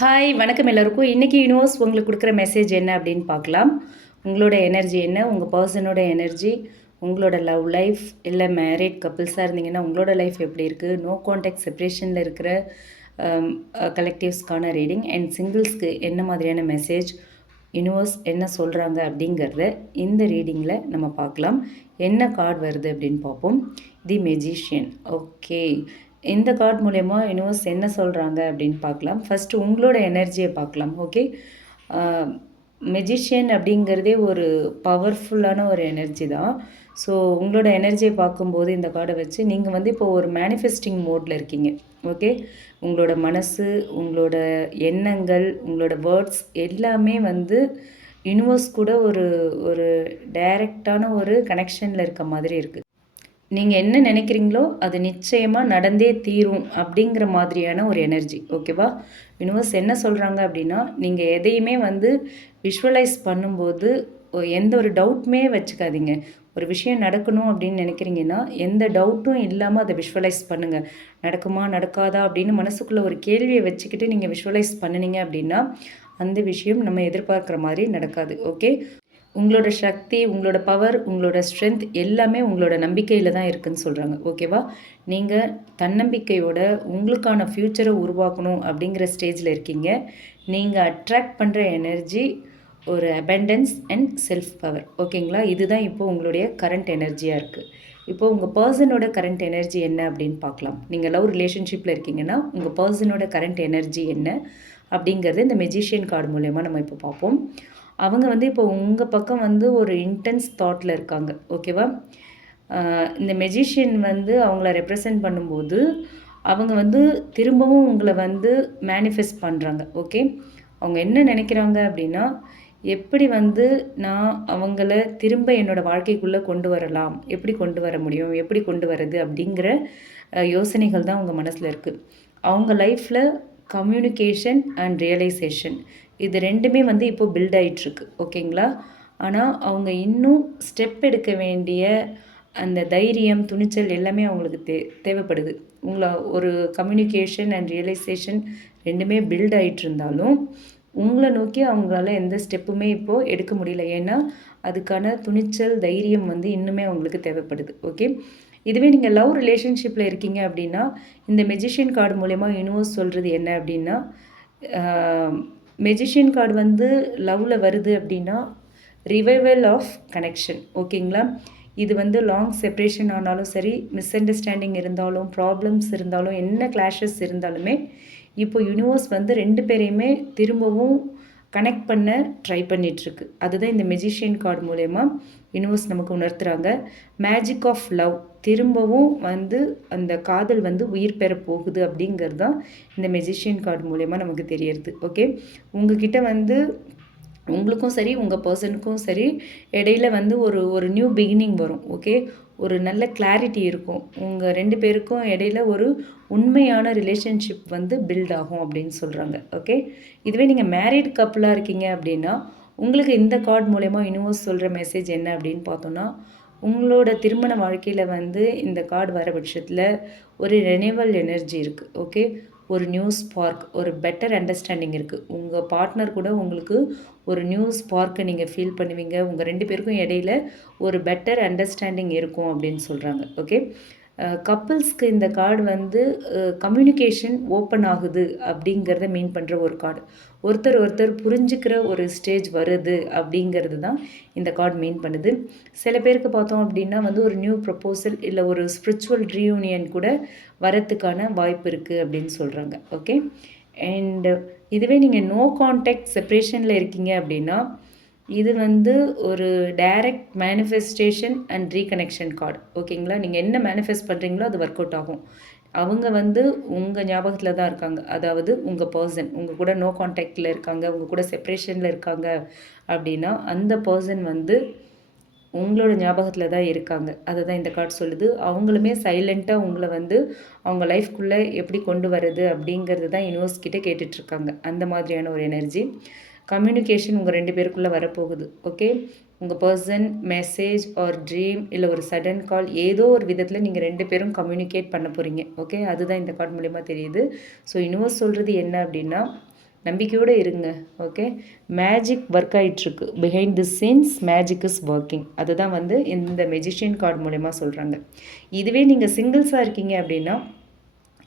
Hi வணக்கம் எல்லாருக்கும். இன்றைக்கி யூனிவர்ஸ் உங்களுக்கு கொடுக்குற மெசேஜ் என்ன அப்படின்னு பார்க்கலாம். உங்களோட எனர்ஜி என்ன? உங்கள் பர்சனோட எனர்ஜி உங்களோட லவ் லைஃப் இல்லை மேரிட் கப்புள்ஸாக இருந்தீங்கன்னா உங்களோட லைஃப் எப்படி இருக்குது நோ கான்டாக்ட் செப்ரேஷனில் இருக்கிற கலெக்டிவ்ஸ்க்கான ரீடிங் அண்ட் சிங்கிள்ஸ்க்கு என்ன மாதிரியான மெசேஜ் யூனிவர்ஸ் என்ன சொல்கிறாங்க அப்படிங்கிறத இந்த ரீடிங்கில் நம்ம பார்க்கலாம். என்ன கார்டு வருது அப்படின்னு பார்ப்போம். தி மெஜிஷியன் ஓகே இந்த கார்டு மூலயமா யூனிவர்ஸ் என்ன சொல்கிறாங்க அப்படின்னு பார்க்கலாம். ஃபஸ்ட்டு உங்களோட எனர்ஜியை பார்க்கலாம் ஓகே மெஜிஷியன் அப்படிங்கிறதே ஒரு பவர்ஃபுல்லான ஒரு எனர்ஜி தான். ஸோ உங்களோட எனர்ஜியை பார்க்கும்போது இந்த கார்டை வச்சு நீங்கள் வந்து இப்போ ஒரு மேனிஃபெஸ்டிங் மோடில் இருக்கீங்க ஓகே உங்களோட மனசு உங்களோட எண்ணங்கள் உங்களோட வேர்ட்ஸ் எல்லாமே வந்து யூனிவர்ஸ் கூட ஒரு ஒரு டைரக்டான ஒரு கனெக்ஷனில் இருக்க மாதிரி இருக்குது நீங்கள் என்ன நினைக்கிறீங்களோ அது நிச்சயமாக நடந்தே தீரும் அப்படிங்கிற மாதிரியான ஒரு எனர்ஜி ஓகேவா? யூனிவர்ஸ் என்ன சொல்கிறாங்க அப்படின்னா நீங்கள் எதையுமே வந்து விஷுவலைஸ் பண்ணும்போது எந்த ஒரு டவுட்டுமே வச்சுக்காதீங்க. ஒரு விஷயம் நடக்கணும் அப்படின்னு நினைக்கிறீங்கன்னா எந்த டவுட்டும் இல்லாமல் அதை விஷுவலைஸ் பண்ணுங்கள் நடக்குமா நடக்காதா அப்படின்னு மனசுக்குள்ளே ஒரு கேள்வியை வச்சுக்கிட்டு நீங்கள் விஷுவலைஸ் பண்ணுனீங்க அப்படின்னா அந்த விஷயம் நம்ம எதிர்பார்க்குற மாதிரி நடக்காது ஓகே? உங்களோட சக்தி உங்களோட பவர் உங்களோட ஸ்ட்ரென்த் எல்லாமே உங்களோட நம்பிக்கையில் தான் இருக்குதுன்னு சொல்கிறாங்க ஓகேவா நீங்கள் தன்னம்பிக்கையோட உங்களுக்கான ஃப்யூச்சரை உருவாக்கணும் அப்படிங்கிற ஸ்டேஜில் இருக்கீங்க. நீங்கள் அட்ராக்ட் பண்ணுற எனர்ஜி ஒரு அபண்டன்ஸ் அண்ட் செல்ஃப் பவர் ஓகேங்களா இதுதான் இப்போ உங்களுடைய கரண்ட் எனர்ஜியாக இருக்குது இப்போது உங்கள் பர்சனோட கரண்ட் எனர்ஜி என்ன அப்படின்னு பார்க்கலாம். நீங்கள் லவ் ரிலேஷன்ஷிப்பில் இருக்கீங்கன்னா உங்கள் பர்சனோட கரண்ட் எனர்ஜி என்ன அப்படிங்கிறது இந்த மெஜிஷியன் கார்டு மூலயமா நம்ம இப்போ பார்ப்போம். அவங்க வந்து இப்போ உங்கள் பக்கம் வந்து ஒரு இன்டென்ஸ் தாட்டில் இருக்காங்க ஓகேவா இந்த மெஜிஷியன் வந்து அவங்கள ரெப்ரசன்ட் பண்ணும்போது அவங்க வந்து திரும்பவும் உங்களை வந்து மேனிஃபெஸ்ட் பண்ணுறாங்க ஓகே அவங்க என்ன நினைக்கிறாங்க அப்படின்னா எப்படி வந்து நான் அவங்கள திரும்ப என்னோடய வாழ்க்கைக்குள்ளே கொண்டு வரலாம் எப்படி கொண்டு வர முடியும் எப்படி கொண்டு வரது அப்படிங்கிற யோசனைகள் தான் அவங்க மனசில் இருக்குது அவங்க லைஃப்பில் கம்யூனிகேஷன் அண்ட் ரியலைசேஷன் இது ரெண்டுமே வந்து இப்போ பில்ட் ஆகிட்டுருக்கு ஓகேங்களா? ஆனால் அவங்க இன்னும் ஸ்டெப் எடுக்க வேண்டிய அந்த தைரியம் துணிச்சல் எல்லாமே அவங்களுக்கு தே தேவைப்படுது. உங்களை ஒரு கம்யூனிகேஷன் அண்ட் ரியலைசேஷன் ரெண்டுமே பில்ட் ஆகிட்டு இருந்தாலும் உங்களை நோக்கி அவங்களால எந்த ஸ்டெப்புமே இப்போது எடுக்க முடியல. ஏன்னா அதுக்கான துணிச்சல் தைரியம் வந்து இன்னுமே அவங்களுக்கு தேவைப்படுது ஓகே? இதுவே நீங்கள் லவ் ரிலேஷன்ஷிப்பில் இருக்கீங்க அப்படின்னா இந்த மெஜிஷியன் கார்டு மூலயமா யூனிவர்ஸ் சொல்கிறது என்ன அப்படின்னா மெஜிஷியன் கார்டு வந்து லவ்வில் வருது அப்படின்னா ரிவைவல் ஆஃப் கனெக்ஷன் ஓகேங்களா? இது வந்து லாங் செப்ரேஷன் ஆனாலும் சரி மிஸ் அண்டர்ஸ்டாண்டிங் இருந்தாலும் ப்ராப்ளம்ஸ் இருந்தாலும் என்ன கிளாஷஸ் இருந்தாலுமே இப்போ யூனிவர்ஸ் வந்து ரெண்டு பேரையுமே திரும்பவும் கனெக்ட் பண்ண ட்ரை பண்ணிகிட்ருக்கு அதுதான் இந்த மெஜிஷியன் கார்டு மூலயமா யூனிவர்ஸ் நமக்கு உணர்த்துறாங்க. மேஜிக் ஆஃப் லவ் திரும்பவும் வந்து அந்த காதல் வந்து உயிர் பெற போகுது அப்படிங்கிறது தான் இந்த மெஜிஷியன் கார்டு மூலயமா நமக்கு தெரியறது. ஓகே உங்ககிட்ட வந்து உங்களுக்கும் சரி உங்கள் பர்சனுக்கும் சரி இடையில வந்து ஒரு ஒரு நியூ பிகினிங் வரும். ஓகே ஒரு நல்ல கிளாரிட்டி இருக்கும். உங்கள் ரெண்டு பேருக்கும் இடையில ஒரு உண்மையான ரிலேஷன்ஷிப் வந்து பில்ட் ஆகும் அப்படின்னு சொல்கிறாங்க ஓகே இதுவே நீங்கள் மேரிட் கப்புளாக இருக்கீங்க அப்படின்னா உங்களுக்கு இந்த கார்டு மூலயமா யூனிவர்ஸ் சொல்கிற மெசேஜ் என்ன அப்படின்னு பார்த்தோன்னா உங்களோட திருமண வாழ்க்கையில் வந்து இந்த கார்டு வர பட்சத்தில் ஒரு ரெனிவல் எனர்ஜி இருக்குது ஓகே ஒரு நியூ ஸ்பார்க் ஒரு பெட்டர் அண்டர்ஸ்டாண்டிங் இருக்குது உங்கள் பார்ட்னர் கூட உங்களுக்கு ஒரு நியூ ஸ்பார்க்கை நீங்கள் ஃபீல் பண்ணுவீங்க. உங்கள் ரெண்டு பேருக்கும் இடையில ஒரு பெட்டர் அண்டர்ஸ்டாண்டிங் இருக்கும் அப்படின்னு சொல்கிறாங்க ஓகே கப்புள்ஸ்க்கு இந்த கார்டு வந்து கம்யூனிகேஷன் ஓப்பன் ஆகுது அப்படிங்கிறத மீன் பண்ணுற ஒரு கார்டு ஒருத்தர் ஒருத்தர் புரிஞ்சுக்கிற ஒரு ஸ்டேஜ் வருது அப்படிங்கிறது தான் இந்த கார்டு மீன் பண்ணுது. சில பேருக்கு பார்த்தோம் அப்படின்னா வந்து ஒரு நியூ ப்ரப்போசல் இல்லை ஒரு ஸ்பிரிச்சுவல் ரீயூனியன் கூட வரத்துக்கான வாய்ப்பு இருக்குது அப்படின்னு சொல்கிறாங்க ஓகே அண்ட் இதுவே நீங்கள் நோ கான்டாக்ட் செப்ரேஷனில் இருக்கீங்க அப்படின்னா இது வந்து ஒரு direct manifestation and reconnection card ஓகேங்களா நீங்கள் என்ன மேனிஃபெஸ்ட் பண்ணுறீங்களோ அது ஒர்க் அவுட் ஆகும். அவங்க வந்து உங்கள் ஞாபகத்தில் தான் இருக்காங்க. அதாவது உங்கள் பர்சன் உங்கள் கூட நோ கான்டாக்டில் இருக்காங்க. உங்கள் கூட செப்ரேஷனில் இருக்காங்க அப்படின்னா அந்த பர்சன் வந்து உங்களோட ஞாபகத்தில் தான் இருக்காங்க. அதை தான் இந்த கார்டு சொல்லுது. அவங்களுமே சைலண்ட்டாக உங்களை வந்து அவங்க லைஃப்குள்ளே எப்படி கொண்டு வர்றது அப்படிங்கிறது தான் யூனிவர்ஸ் கிட்டே கேட்டுட்ருக்காங்க அந்த மாதிரியான ஒரு எனர்ஜி கம்யூனிகேஷன் உங்கள் ரெண்டு பேருக்குள்ளே வரப்போகுது ஓகே உங்கள் பர்சன் மெசேஜ் ஆர் ட்ரீம் இல்லை ஒரு சடன் கால் ஏதோ ஒரு விதத்தில் நீங்கள் ரெண்டு பேரும் கம்யூனிகேட் பண்ண போகிறீங்க ஓகே அதுதான் இந்த கார்டு மூலிமா தெரியுது. ஸோ யூனிவர்ஸ் சொல்கிறது என்ன அப்படின்னா நம்பிக்கையோடு இருங்க ஓகே மேஜிக் ஒர்க் ஆகிட்டுருக்கு behind the scenes magic is working அதுதான் வந்து இந்த மெஜிஷியன் கார்டு மூலயமா சொல்கிறாங்க இதுவே நீங்கள் சிங்கிள்ஸாக இருக்கீங்க அப்படின்னா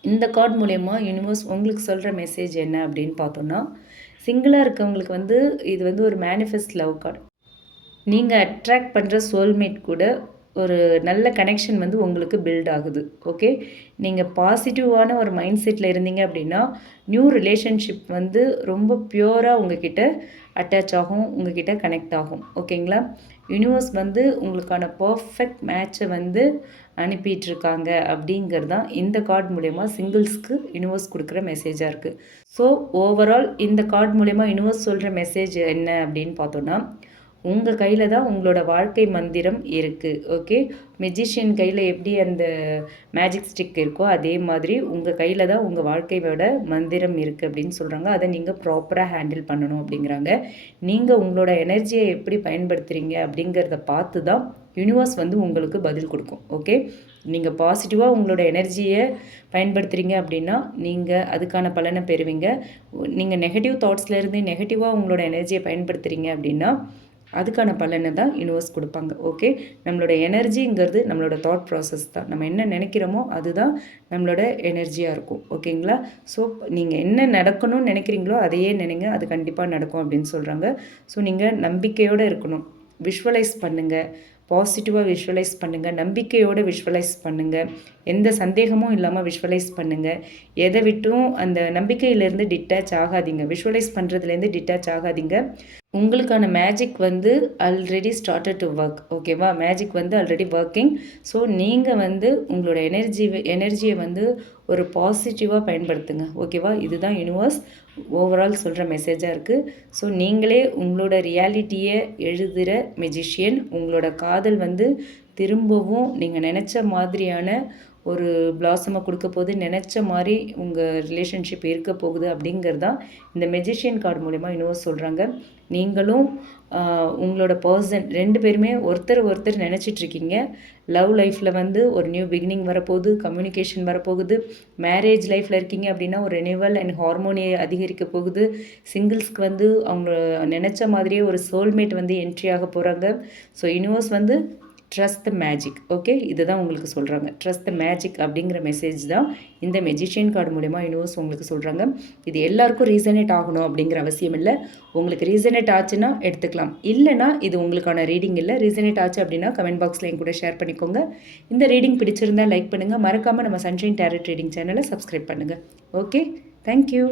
இந்த கார்டு மூலயமா யூனிவர்ஸ் உங்களுக்கு சொல்கிற மெசேஜ் என்ன அப்படின்னு பார்த்தோன்னா சிங்கிளாக இருக்கவங்களுக்கு வந்து இது வந்து ஒரு மேனிஃபெஸ்ட் லவ் கார்டு நீங்கள் அட்ராக்ட் பண்ணுற சோல்மேட் கூட ஒரு நல்ல கனெக்ஷன் வந்து உங்களுக்கு பில்ட் ஆகுது. ஓகே நீங்கள் பாசிட்டிவான ஒரு மைண்ட் செட்டில் இருந்தீங்க அப்படின்னா நியூ ரிலேஷன்ஷிப் வந்து ரொம்ப பியூராக உங்ககிட்ட அட்டாச் ஆகும் உங்ககிட்ட கனெக்ட் ஆகும். ஓகேங்களா யூனிவர்ஸ் வந்து உங்களுக்கான பர்ஃபெக்ட் மேட்சை வந்து அனுப்பிட்டுருக்காங்க அப்படிங்கிறது தான் இந்த கார்டு மூலயமா சிங்கிள்ஸ்க்கு யூனிவர்ஸ் கொடுக்குற மெசேஜாக இருக்குது ஸோ ஓவரால் இந்த கார்டு மூலயமா யூனிவர்ஸ் சொல்கிற மெசேஜ் என்ன அப்படின்னு பார்த்தோன்னா உங்கள் கையில் தான் உங்களோட வாழ்க்கை மந்திரம் இருக்குது ஓகே மெஜிஷியன் கையில் எப்படி அந்த மேஜிக் ஸ்டிக் இருக்கோ அதே மாதிரி உங்கள் கையில் தான் உங்கள் வாழ்க்கையோட மந்திரம் இருக்குது அப்படின்னு சொல்கிறாங்க அதை நீங்கள் ப்ராப்பராக ஹேண்டில் பண்ணணும் அப்படிங்கிறாங்க. நீங்கள் உங்களோட எனர்ஜியை எப்படி பயன்படுத்துகிறீங்க அப்படிங்கிறத பார்த்து தான் யூனிவர்ஸ் வந்து உங்களுக்கு பதில் கொடுக்கும் ஓகே நீங்கள் பாசிட்டிவாக உங்களோட எனர்ஜியை பயன்படுத்துகிறீங்க அப்படின்னா நீங்கள் அதுக்கான பலனை பெறுவீங்க. நீங்கள் நெகட்டிவ் தாட்ஸ்லேருந்து நெகட்டிவாக உங்களோட எனர்ஜியை பயன்படுத்துகிறீங்க அப்படின்னா அதுக்கான பலனை தான் யூனிவர்ஸ் கொடுப்பாங்க ஓகே நம்மளோட எனர்ஜிங்கிறது நம்மளோட தாட் ப்ராசஸ் தான். நம்ம என்ன நினைக்கிறோமோ அதுதான் நம்மளோட எனர்ஜியாக இருக்கும் ஓகேங்களா ஸோ நீங்கள் என்ன நடக்கணும்னு நினைக்கிறீங்களோ அதையே நினைங்க அது கண்டிப்பாக நடக்கும் அப்படின்னு சொல்கிறாங்க ஸோ நீங்கள் நம்பிக்கையோடு இருக்கணும். விஷுவலைஸ் பண்ணுங்கள் பாசிட்டிவாக விஷுவலைஸ் பண்ணுங்கள் நம்பிக்கையோடு விஷுவலைஸ் பண்ணுங்கள் எந்த சந்தேகமும் இல்லாமல் விஷுவலைஸ் பண்ணுங்கள் எதை விட்டும் அந்த நம்பிக்கையிலேருந்து டிட்டாச் ஆகாதீங்க. விஷுவலைஸ் பண்ணுறதுலேருந்து டிட்டாச் ஆகாதீங்க. உங்களுக்கான மேஜிக் வந்து ஆல்ரெடி ஸ்டார்டட் டு ஒர்க் ஓகேவா மேஜிக் வந்து ஆல்ரெடி ஒர்க்கிங் ஸோ நீங்கள் வந்து உங்களோட எனர்ஜி எனர்ஜியை வந்து ஒரு பாசிட்டிவாக பயன்படுத்துங்க. ஓகேவா இதுதான் யூனிவர்ஸ் ஓவரால் சொல்கிற மெசேஜாக இருக்குது ஸோ நீங்களே உங்களோட ரியாலிட்டியை எழுதுகிற மெஜிஷியன் உங்களோட காதல் வந்து திரும்பவும் நீங்கள் நினச்ச மாதிரியான ஒரு பிளாசமை கொடுக்க போகுது நினச்ச மாதிரி உங்கள் ரிலேஷன்ஷிப் இருக்க போகுது அப்படிங்கிறது தான் இந்த மெஜிஷியன் கார்டு மூலிமா இன்னும் சொல்கிறாங்க நீங்களும் உங்களோட பர்சன் ரெண்டு பேருமே ஒருத்தர் ஒருத்தர் நினச்சிட்ருக்கீங்க லவ் லைஃப்பில் வந்து ஒரு நியூ பிகினிங் வரப்போகுது கம்யூனிகேஷன் வரப்போகுது. மேரேஜ் லைஃப்பில் இருக்கீங்க அப்படின்னா ஒரு ரெனிவல் அண்ட் ஹார்மோனியை அதிகரிக்க போகுது. சிங்கிள்ஸ்க்கு வந்து அவங்க நினச்ச மாதிரியே ஒரு சோல்மேட் வந்து என்ட்ரி ஆக போகிறாங்க ஸோ யூனிவர்ஸ் வந்து ட்ரஸ்ட் த மேஜிக் ஓகே இதுதான் உங்களுக்கு சொல்கிறாங்க ட்ரஸ்ட் த மேஜிக் அப்படிங்கிற மெசேஜ் தான் இந்த மெஜிஷியன் கார்டு மூலயமா யூனிவர்ஸ் உங்களுக்கு சொல்கிறாங்க இது எல்லாருக்கும் ரீசனேட் ஆகணும் அப்படிங்கிற அவசியம் இல்லை. உங்களுக்கு ரீசனேட் ஆச்சுன்னா எடுத்துக்கலாம். இல்லைனா இது உங்களுக்கான ரீடிங் இல்லை. ரீசனேட் ஆச்சு அப்படின்னா கமெண்ட் பாக்ஸில் என் கூட ஷேர் பண்ணிக்கோங்க. இந்த ரீடிங் பிடிச்சிருந்தா லைக் பண்ணுங்கள் மறக்காமல் நம்ம சன்ஷைன் டேரட் ரீடிங் சேனலை சப்ஸ்கிரைப் பண்ணுங்கள் ஓகே தேங்க்யூ